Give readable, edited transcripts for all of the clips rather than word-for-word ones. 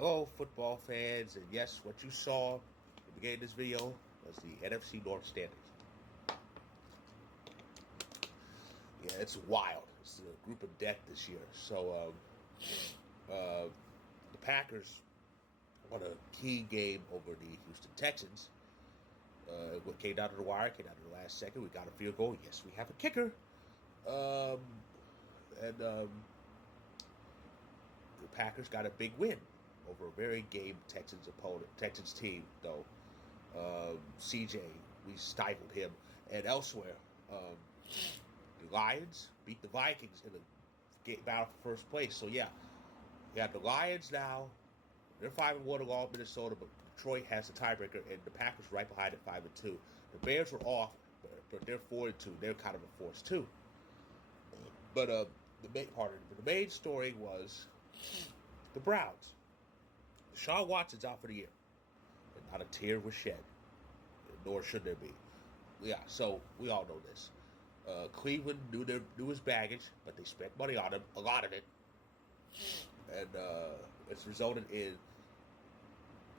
Hello, football fans, and yes, what you saw at the beginning of this video was the NFC North standings. Yeah, it's wild. It's a group of death this year. So, the Packers won a key game over the Houston Texans. What came down to the wire, came down to the last second. We got a field goal. Yes, we have a kicker. And the Packers got a big win over a very game Texans team, though. CJ, we stifled him. And elsewhere, the Lions beat the Vikings in the battle for first place. So, yeah, you have the Lions now. They're 5-1 along with Minnesota, but Detroit has the tiebreaker, and the Packers right behind at 5-2. The Bears were off, but they're 4-2. They're kind of a force too. But the main story was the Browns. Deshaun Watson's out for the year, and not a tear was shed, nor should there be. Yeah, so we all know this. Cleveland knew his baggage, but they spent money on him, a lot of it, and it's resulted in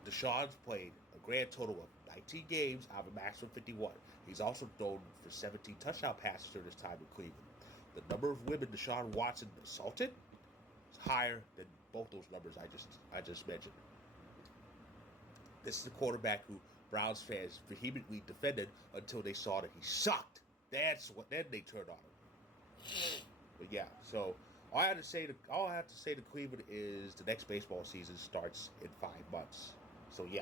Deshaun's played a grand total of 19 games out of a maximum 51. He's also thrown for 17 touchdown passes during his time in Cleveland. The number of women Deshaun Watson assaulted is higher than both those numbers I just mentioned. This is a quarterback who Browns fans vehemently defended until they saw that he sucked. Then they turned on him. But yeah, so all I have to say to Cleveland is the next baseball season starts in 5 months. So yeah,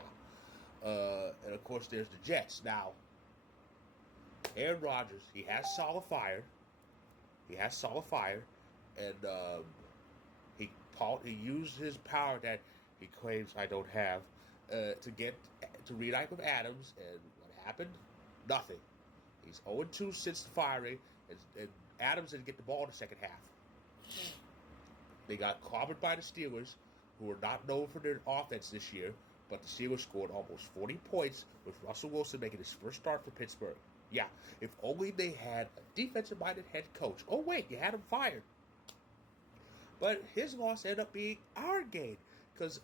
and of course there's the Jets. Now, Aaron Rodgers, he has solid fire. And he used his power that he claims I don't have to reunite with Adams. And what happened? Nothing. He's 0-2 since the firing, and Adams didn't get the ball in the second half. They got clobbered by the Steelers, who are not known for their offense this year, but the Steelers scored almost 40 points with Russell Wilson making his first start for Pittsburgh. Yeah, if only they had a defensive-minded head coach. Oh, wait, you had him fired. But his loss ended up being our gain, because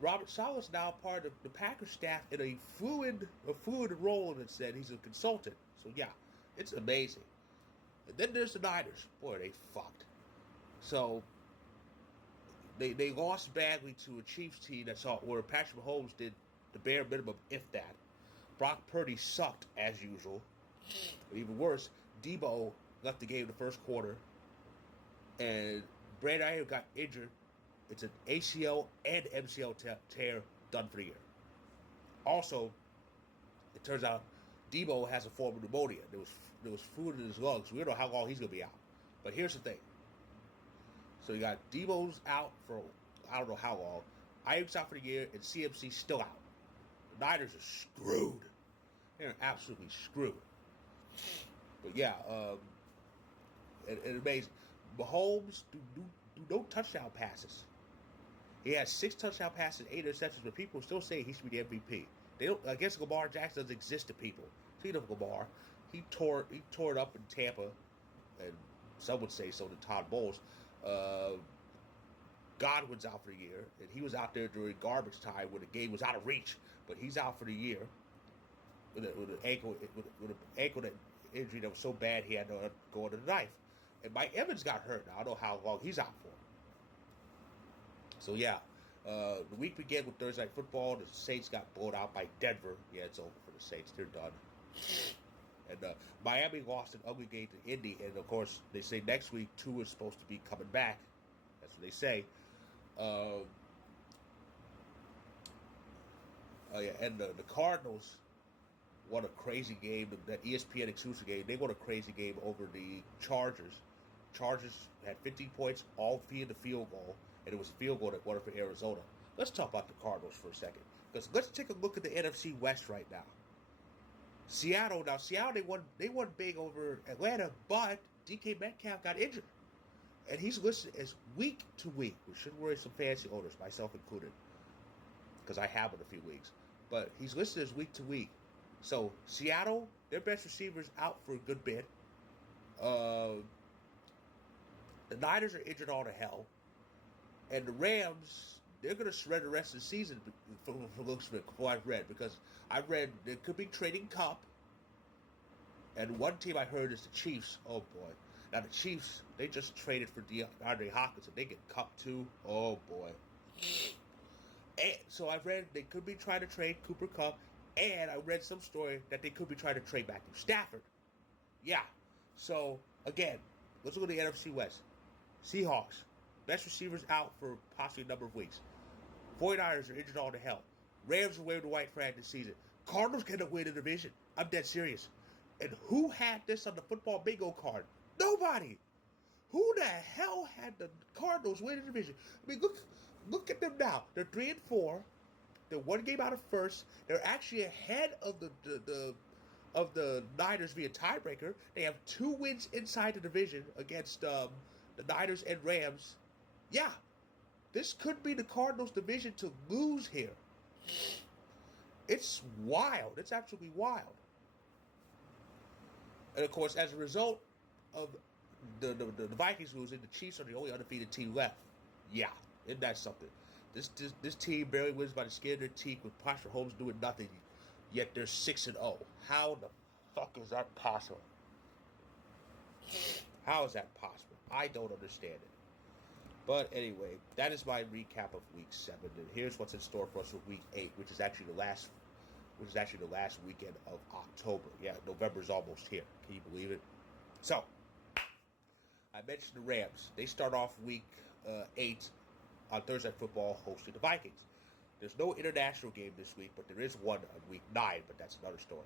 Robert Saleh is now part of the Packers staff in a fluid role, and it said he's a consultant. So, yeah, it's amazing. And then there's the Niners. Boy, they fucked. So, they lost badly to a Chiefs team where Patrick Mahomes did the bare minimum, if that. Brock Purdy sucked, as usual. But even worse, Debo left the game in the first quarter. And Brandon Ayuk got injured. It's an ACL and MCL tear, done for the year. Also, it turns out Debo has a form of pneumonia. There was fluid in his lungs. We don't know how long he's going to be out. But here's the thing. So you got Debo's out for I don't know how long. Ayuk's out for the year, and CMC's still out. The Niners are screwed. They're absolutely screwed. But yeah, and amazing. Mahomes do no touchdown passes. He has 6 touchdown passes, 8 interceptions, but people still say he should be the MVP. They don't. I guess Lamar Jackson doesn't exist to people. Speaking of Lamar, he tore it up in Tampa, and some would say so to Todd Bowles. Godwin's out for the year, and he was out there during garbage time when the game was out of reach. But he's out for the year with an ankle injury that was so bad he had to go under the knife. And Mike Evans got hurt. Now I don't know how long he's out for. So yeah, the week began with Thursday Night Football. The Saints got blown out by Denver. Yeah, it's over for the Saints. They're done. And Miami lost an ugly game to Indy. And of course, they say next week Tua is supposed to be coming back. That's what they say. And the Cardinals won a crazy game. That ESPN exclusive game. They won a crazy game over the Chargers. Chargers had 15 points, all via the field goal, and it was a field goal that won it for Arizona. Let's talk about the Cardinals for a second, because let's take a look at the NFC West right now. Seattle, they won big over Atlanta, but DK Metcalf got injured, and he's listed as week to week. We should worry some fancy owners, myself included, because I have in a few weeks. But he's listed as week to week. So Seattle, their best receiver's out for a good bit. The Niners are injured all to hell. And the Rams, they're going to surrender the rest of the season for looks of it, from what I've read. Because I've read there could be trading Cup. And one team I heard is the Chiefs. Oh, boy. Now, the Chiefs, they just traded for DeAndre Hopkins. If they get Cup, too, oh, boy. And so I've read they could be trying to trade Cooper Kupp. And I read some story that they could be trying to trade Matthew Stafford. Yeah. So, again, let's look at the NFC West. Seahawks. Best receivers out for possibly a number of weeks. 49ers are injured all to hell. Rams are waving the white flag this season. Cardinals cannot win the division. I'm dead serious. And who had this on the football bingo card? Nobody. Who the hell had the Cardinals win the division? I mean, look at them now. They're 3-4. They're one game out of first. They're actually ahead of the Niners via tiebreaker. They have 2 wins inside the division against the Niners and Rams. Yeah, this could be the Cardinals' division to lose here. It's wild. It's absolutely wild. And of course, as a result of the Vikings losing, the Chiefs are the only undefeated team left. Yeah, isn't that something? This team barely wins by the skin of their teeth with Patrick Mahomes doing nothing, yet they're 6-0. How the fuck is that possible? How is that possible? I don't understand it. But anyway, that is my recap of Week 7, and here's what's in store for us for Week 8, which is actually the last weekend of October. Yeah, November's almost here. Can you believe it? So, I mentioned the Rams. They start off Week 8 on Thursday Night Football hosting the Vikings. There's no international game this week, but there is one on Week 9, but that's another story.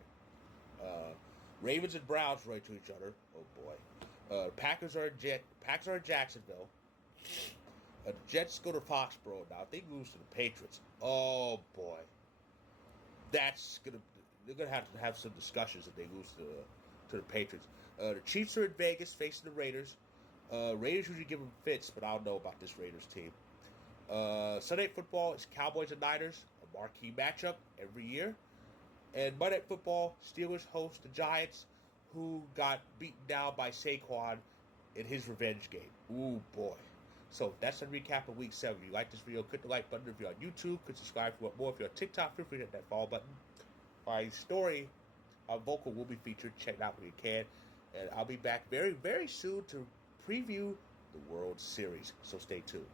Ravens and Browns run into each other. Oh, boy. Packers are in Jacksonville. The Jets go to Foxborough now. If they lose to the Patriots, oh, boy. They're going to have some discussions if they lose to the Patriots. The Chiefs are in Vegas facing the Raiders. Raiders usually give them fits, but I don't know about this Raiders team. Sunday Night Football is Cowboys and Niners, a marquee matchup every year. And Monday Night Football, Steelers host the Giants, who got beaten down by Saquon in his revenge game. Ooh, boy. So that's a recap of Week 7. If you like this video, click the like button. If you're on YouTube, click subscribe if you want more. If you're on TikTok, feel free to hit that follow button. My story on Vocal will be featured. Check it out when you can. And I'll be back very, very soon to preview the World Series. So stay tuned.